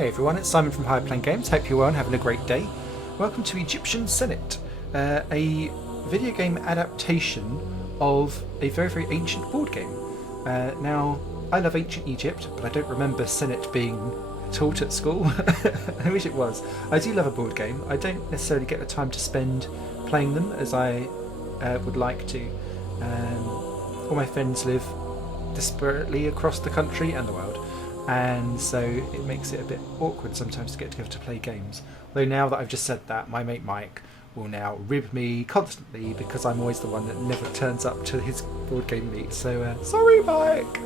Hey everyone, it's Simon from Higher Plane Games. Hope you're well and having a great day. Welcome to Egyptian Senet, a video game adaptation of a very, very ancient board game. Now, I love ancient Egypt, but I don't remember Senet being taught at school. I wish it was. I do love a board game. I don't necessarily get the time to spend playing them as I would like to. All my friends live disparately across the country and the world, and so it makes it a bit awkward sometimes to get together to play games. Though now that I've just said that, my mate Mike will now rib me constantly because I'm always the one that never turns up to his board game meet. So sorry, Mike.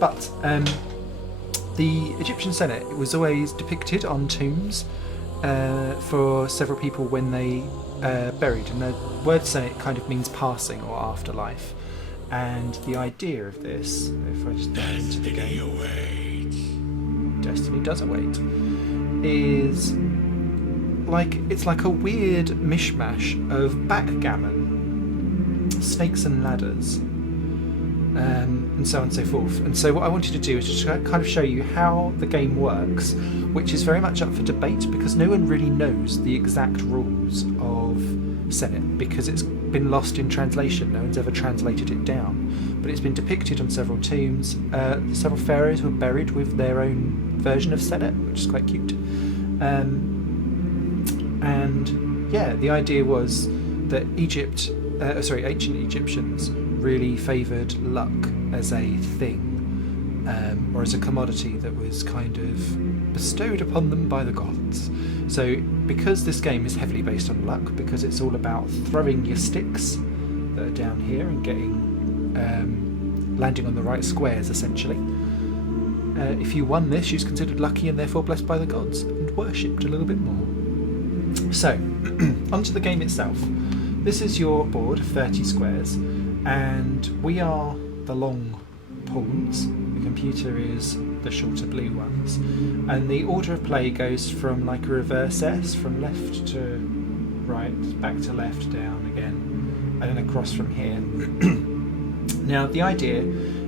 But the Egyptian Senet, it was always depicted on tombs for several people when they buried, and the word Senet kind of means passing or afterlife. And the idea of this, if I just dive into the game, Destiny does await, is it's like a weird mishmash of backgammon, snakes and ladders, and so on and so forth. And so what I wanted to do is just kind of show you how the game works, which is very much up for debate because no one really knows the exact rules of Senet because it's been lost in translation. No one's ever translated it down, but it's been depicted on several tombs. Several pharaohs were buried with their own version of Senet, which is quite cute. And yeah, the idea was that ancient Egyptians really favoured luck as a thing, or as a commodity that was kind of bestowed upon them by the gods. So because this game is heavily based on luck, because it's all about throwing your sticks that are down here and getting landing on the right squares essentially, if you won this, you're considered lucky and therefore blessed by the gods and worshipped a little bit more. So onto the game itself. This is your board of 30 squares, and we are the long pawns. The computer is the shorter blue ones, and the order of play goes from like a reverse S, from left to right, back to left, down again, and then across from here. Now the idea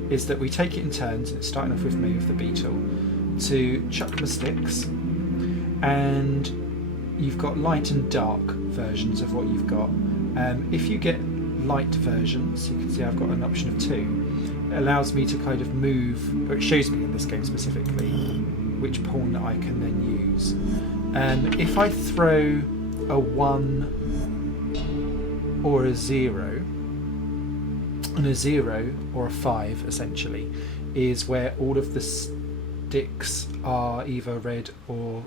is that we take it in turns, and it's starting off with me with the beetle, to chuck my sticks, and you've got light and dark versions of what you've got. If you get light versions, you can see I've got an option of 2. It allows me to kind of move, or it shows me in this game specifically, which pawn that I can then use. If I throw a 1 or a 0, and a 0 or a 5 essentially is where all of the sticks are either red or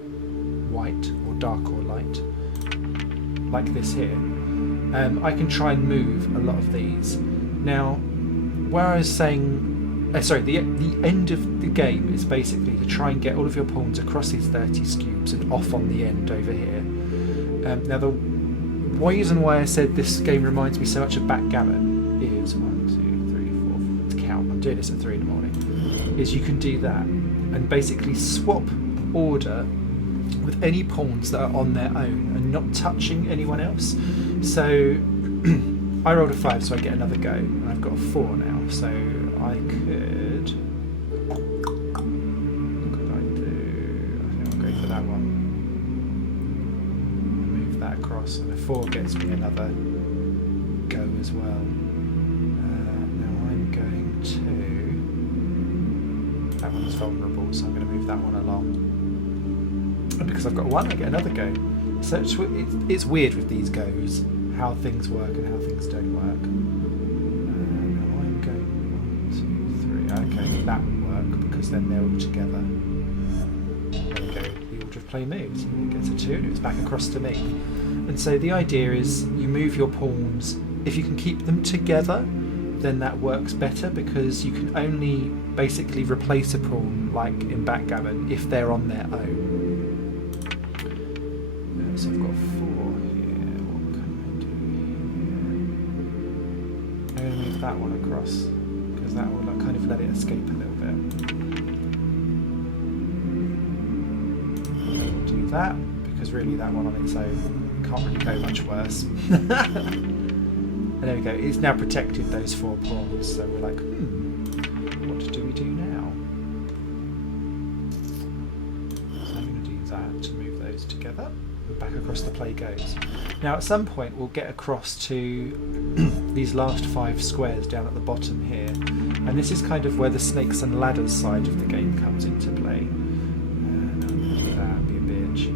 white or dark or light, like this here. I can try and move a lot of these. Now, where I was saying, the end of the game is basically to try and get all of your pawns across these 30 cubes and off on the end over here. Now, the reason why I said this game reminds me so much of backgammon is 1, 2, 3, 4. Let's count. I'm doing this at 3 in the morning. Is you can do that and basically swap order with any pawns that are on their own and not touching anyone else. So I rolled a 5, so I get another go, and I've got a 4 now, so I could... What could I do? I think I'll go for that one. Move that across, and a 4 gets me another go as well. Now I'm going to... That one's vulnerable, so I'm going to move that one along. And because I've got 1, I get another go. So it's weird with these goes, how things work and how things don't work. Now I'm going 1, 2, 3. Okay, that would work because then they're all together. There we go. The order of play moves. It gets a 2 and it's back across to me. And so the idea is you move your pawns. If you can keep them together, then that works better because you can only basically replace a pawn, like in backgammon, if they're on their own. So I've got 4 here. What can I do here? I'm going to move that one across because that will kind of let it escape a little bit. Don't do that because really that one on its own can't really go much worse. And there we go. It's now protected those 4 pawns. So we're like, what do we do now? So I'm going to that to move those together. And back across the play goes. Now at some point we'll get across to these last 5 squares down at the bottom here, and this is kind of where the snakes and ladders side of the game comes into play. That'd be a bitch.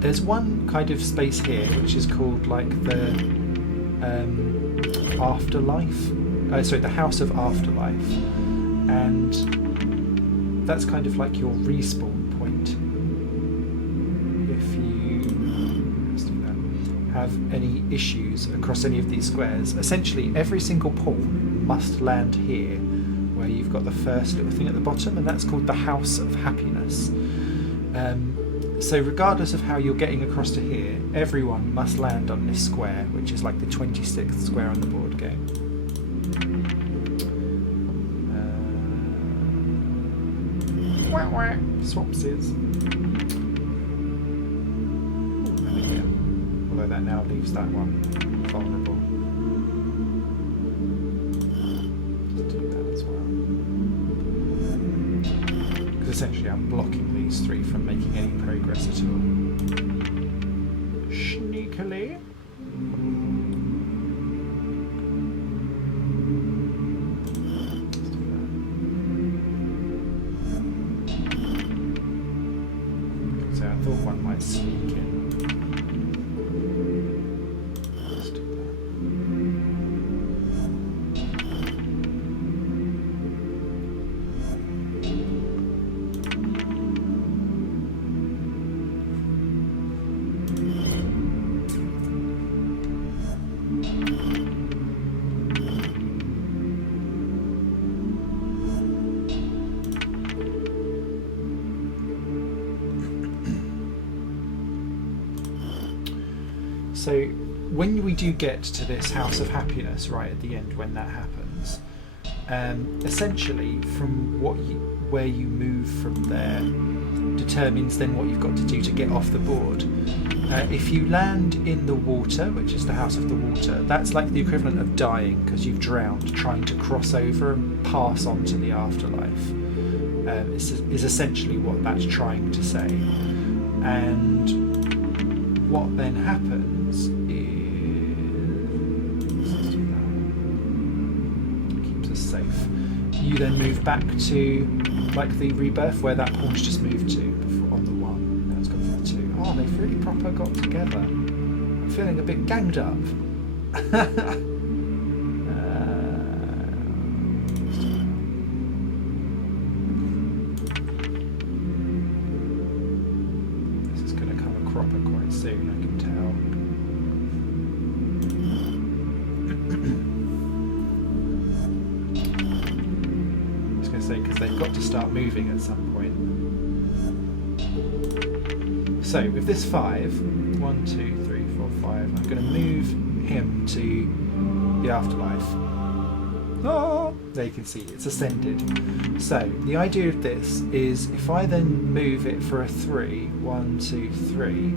There's one kind of space here which is called like the afterlife. The House of Afterlife, and that's kind of like your respawn point. If you have any issues across any of these squares, essentially every single pawn must land here, where you've got the first little thing at the bottom, and that's called the House of Happiness. So regardless of how you're getting across to here, everyone must land on this square, which is like the 26th square on the board game. Swapsies. Although that now leaves that one vulnerable. Let's do that as well. Because essentially I'm blocking these 3 from making any progress at all. Sneakily. One might sneak in. Let's do that. So when we do get to this House of Happiness right at the end, when that happens, essentially from where you move from there determines then what you've got to do to get off the board. If you land in the water, which is the House of the Water, that's like the equivalent of dying because you've drowned trying to cross over and pass on to the afterlife. Is essentially what that's trying to say. And what then happens is, keeps us safe. You then move back to like the rebirth where that pawn's just moved to on the 1. Now it's gone for the 2. Oh, they've really proper got together. I'm feeling a bit ganged up. This is going to come a cropper quite soon, I can tell. Because they've got to start moving at some point. So with this 5, 1, 2, 3, 4, 5, I'm going to move him to the afterlife. Oh, there you can see it's ascended. So the idea of this is if I then move it for a 3, 1, 2, 3,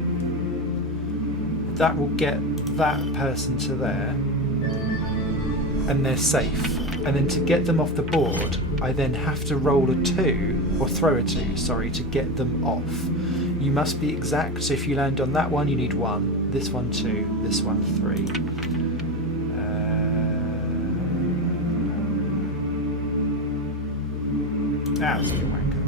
that will get that person to there, and they're safe. And then to get them off the board, I then have to roll a 2, or throw a 2, sorry, to get them off. You must be exact, so if you land on that one, you need 1, this one 2, this one 3. That's a wanker.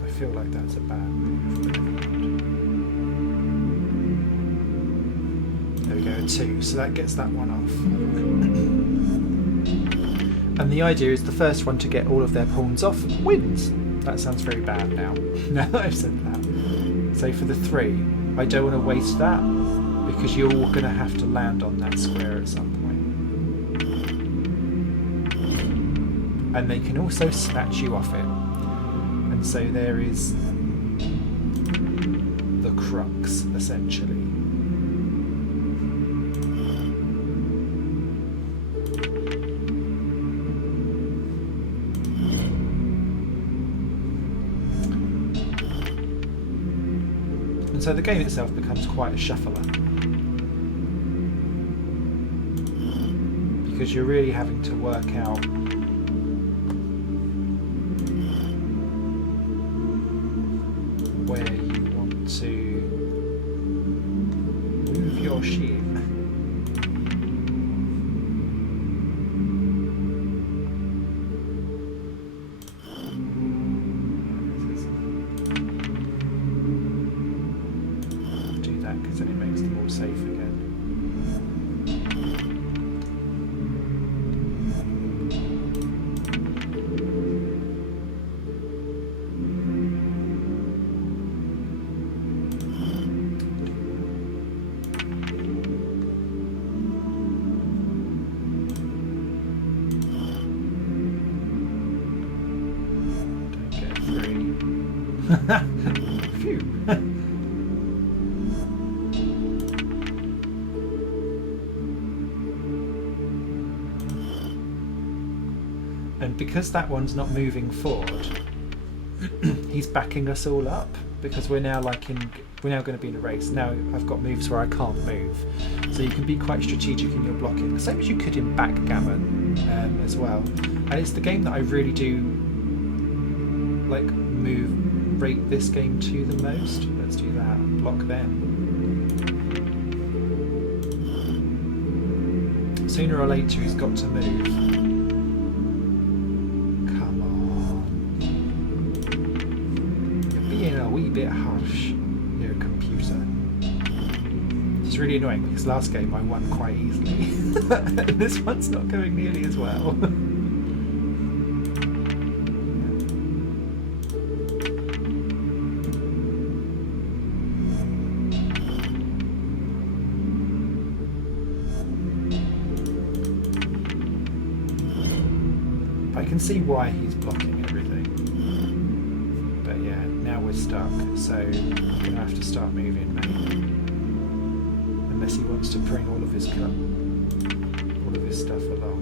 I feel like that's a bad move. There we go, a 2, so that gets that one off. And the idea is the first one to get all of their pawns off wins. That sounds very bad now. Now that I've said that. So for the 3, I don't want to waste that because you're all going to have to land on that square at some point. And they can also snatch you off it. And so there is the crux, essentially. And so the game itself becomes quite a shuffler. Because you're really having to work out where you want to move your sheep. Do that because then it makes them all safe again. Phew. And because that one's not moving forward, he's backing us all up because we're now going to be in a race. Now I've got moves where I can't move, so you can be quite strategic in your blocking, the same as you could in backgammon as well. And it's the game that I really do like rate this game to the most. Let's do that. Block them. Sooner or later he's got to move. Come on. You're being a wee bit harsh, your computer. It's really annoying because last game I won quite easily. And this one's not going nearly as well. I can see why he's blocking everything, but yeah, now we're stuck, so I'm going to have to start moving, mate. Unless he wants to bring all of his stuff along.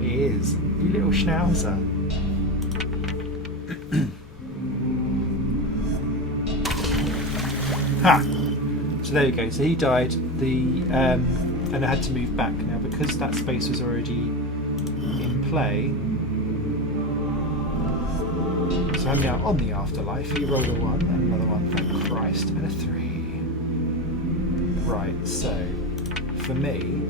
He is, you little schnauzer. Ha! So there you go. So he died. And I had to move back now because that space was already in play. So I'm now on the afterlife. He rolled a 1 and another 1, thank Christ, and a 3. Right, so for me,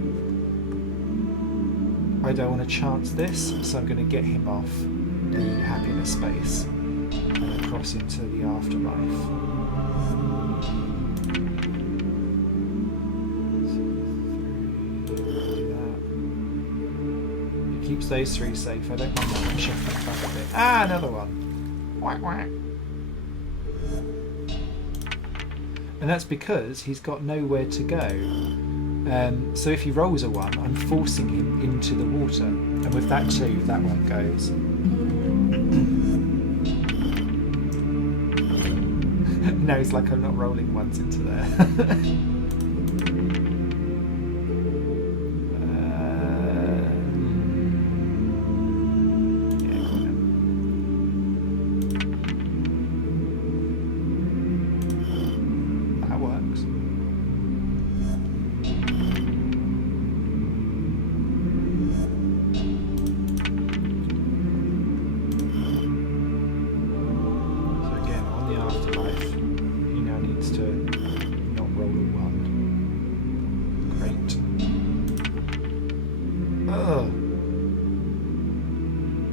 I don't want to chance this, so I'm going to get him off the happiness space and across into the afterlife. Keeps those 3 safe. I don't mind that one shuffling back a bit. Ah, another one. Whack whack. And that's because he's got nowhere to go. So if he rolls a 1, I'm forcing him into the water. And with that 2, that one goes. No, it's like I'm not rolling ones into there.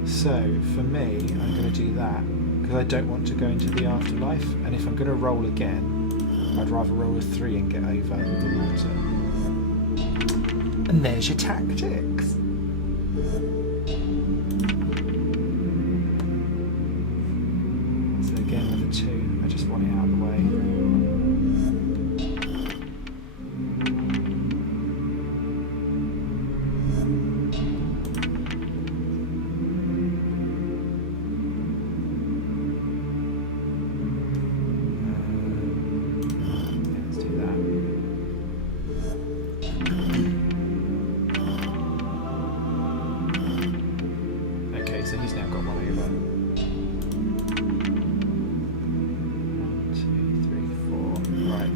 So for me, I'm going to do that because I don't want to go into the afterlife, and if I'm going to roll again, I'd rather roll a 3 and get over the water. And there's your tactics. So again with a 2, I just want it out of the way. So he's now got 1 over.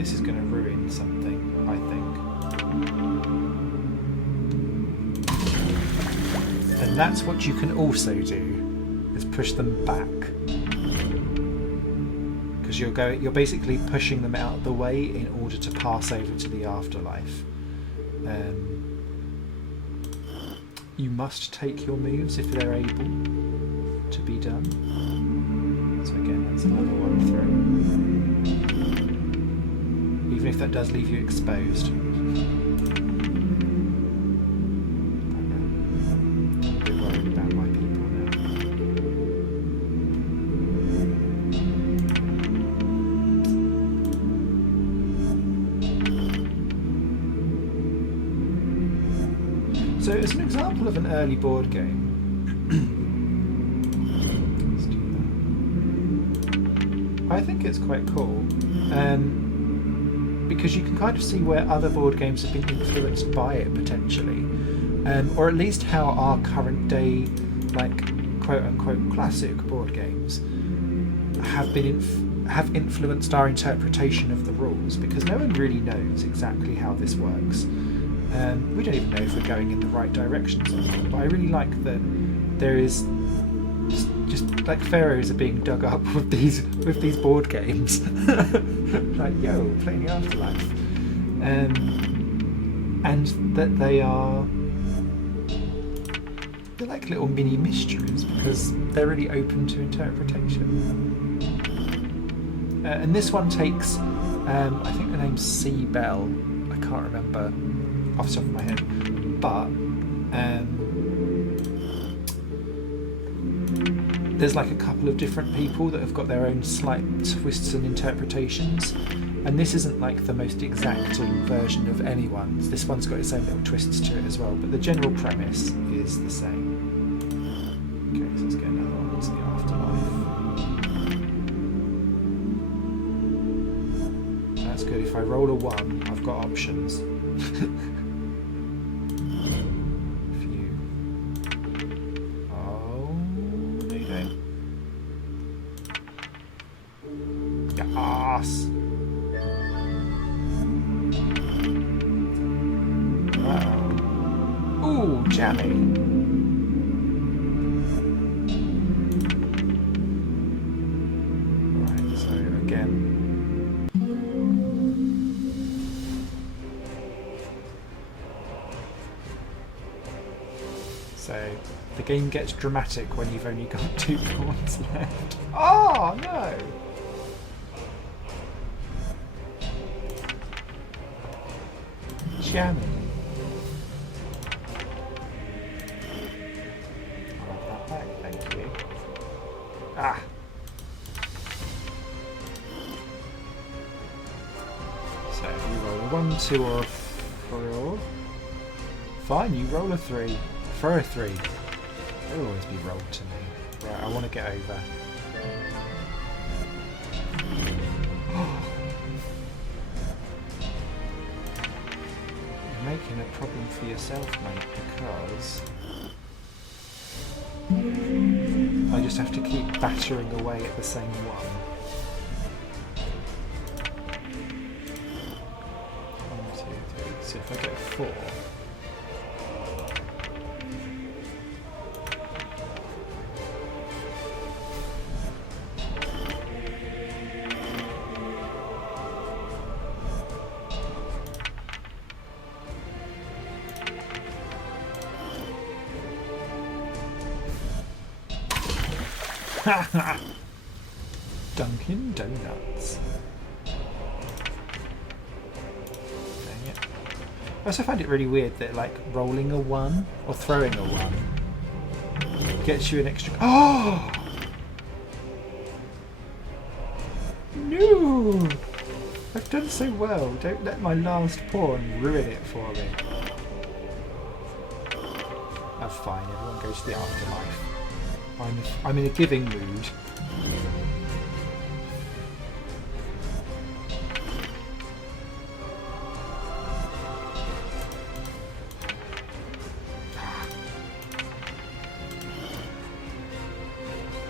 this is going to ruin something, I think. And that's what you can also do, is push them back. Because you're basically pushing them out of the way in order to pass over to the afterlife. You must take your moves if they're able to be done. So again, that's another one through. Even if that does leave you exposed. I'm a bit worried about my people now. So as an example of an early board game, let's do that. I think it's quite cool, because you can kind of see where other board games have been influenced by it potentially, or at least how our current day, like quote unquote classic board games, have influenced our interpretation of the rules, because no one really knows exactly how this works. We don't even know if we're going in the right direction sometimes, but I really like that there is just like pharaohs are being dug up with these board games. Like, yo, playing the afterlife, and that they're like little mini mysteries because they're really open to interpretation. And this one takes, I think the name's Sea Bell. I can't remember off the top of my head, but there's like a couple of different people that have got their own slight twists and interpretations, and this isn't like the most exacting version of anyone's. This one's got its own little twists to it as well, but the general premise is the same. Okay, so let's get another one. It's the afterlife. That's good. If I roll a 1, I've got options. Yes. Wow. Ooh, jammy. Right, so again. So the game gets dramatic when you've only got 2 pawns left. Oh no! Jammy. I'll have that back, thank you. Ah! So you roll a 1, 2 or a 4. Fine, you roll a 3. Throw a 3. It'll always be rolled to me. Right, I want to get over. Making a problem for yourself, mate, because I just have to keep battering away at the same one. 1, 2, 3. So if I get a 4. Dunkin' Donuts. Dang it. I also find it really weird that like rolling a 1 or throwing a 1 gets you an extra. Oh no! I've done so well. Don't let my last pawn ruin it for me. That's fine. Everyone goes to the afterlife. I'm in a giving mood.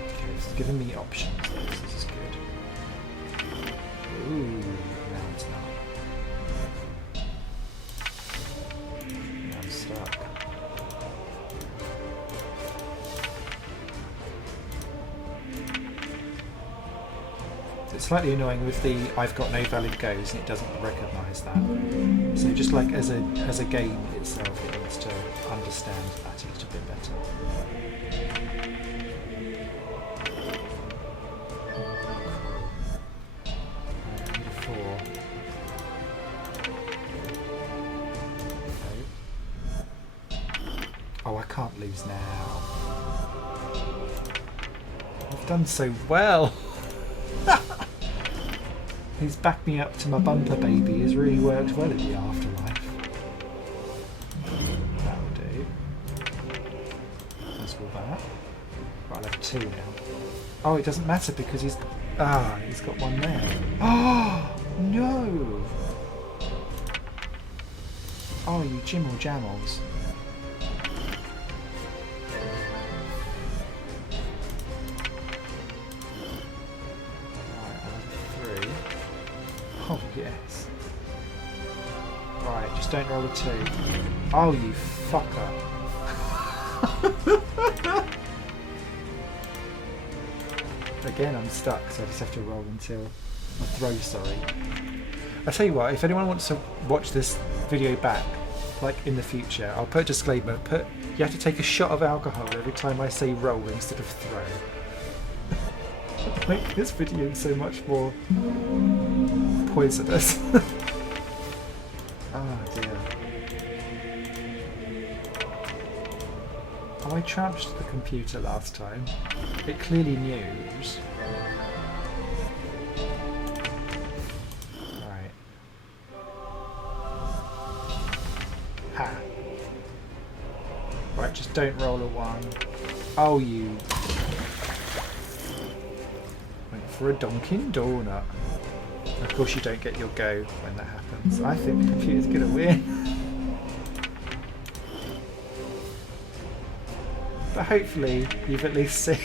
Okay, it's giving me options. This is good. Ooh, no, it's not. slightly annoying with the I've got no valid goes and it doesn't recognise that. So just like as a game itself, it needs to understand that a little bit better. Need a 4. Okay. Oh, I can't lose now. I've done so well. He's backed me up to my bumper baby. He's really worked well in the afterlife. That'll do. That's all that. Right, I'll have 2 now. Oh, it doesn't matter because he's got 1 there. Oh no! Oh, you Jimmel Jammels. Oh, yes. Right, just don't roll a 2. Oh, you fucker. Again, I'm stuck, so I just have to roll until I throw, sorry. I tell you what, if anyone wants to watch this video back, like in the future, I'll put a disclaimer, you have to take a shot of alcohol every time I say roll instead of throw. Make this video so much more poisonous. Oh dear. Oh, I tramped the computer last time. It clearly knows. Right. Ha. Right, just don't roll a 1. Oh, you. Went for a Dunkin' Donut. Of course you don't get your go when that happens. I think the computer's going to win. But hopefully you've at least seen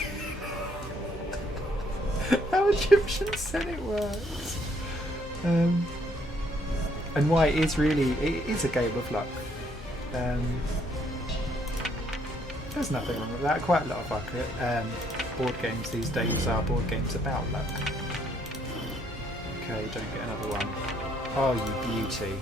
how Egyptian Senet works. And why it is a game of luck. There's nothing wrong with that. Quite a lot of luck. Board games these days are board games about luck. Okay, don't get another 1. Oh, you beauty.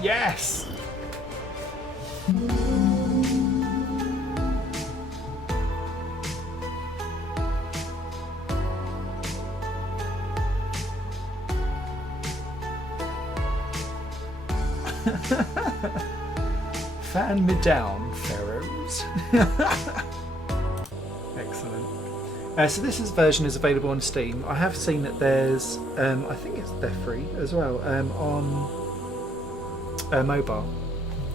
Yes! Fan me down, pharaohs. Excellent. So this version is available on Steam. I have seen that there's, I think they're free as well, on mobile.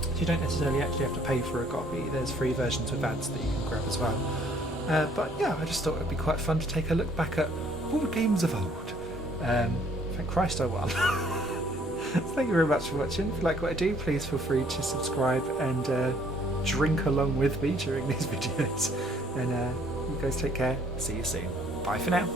So you don't necessarily actually have to pay for a copy. There's free versions with ads that you can grab as well. But yeah, I just thought it would be quite fun to take a look back at board games of old. Thank Christ I won. Thank you very much for watching. If you like what I do, please feel free to subscribe and drink along with me during these videos. And you guys take care. See you soon. Bye for now.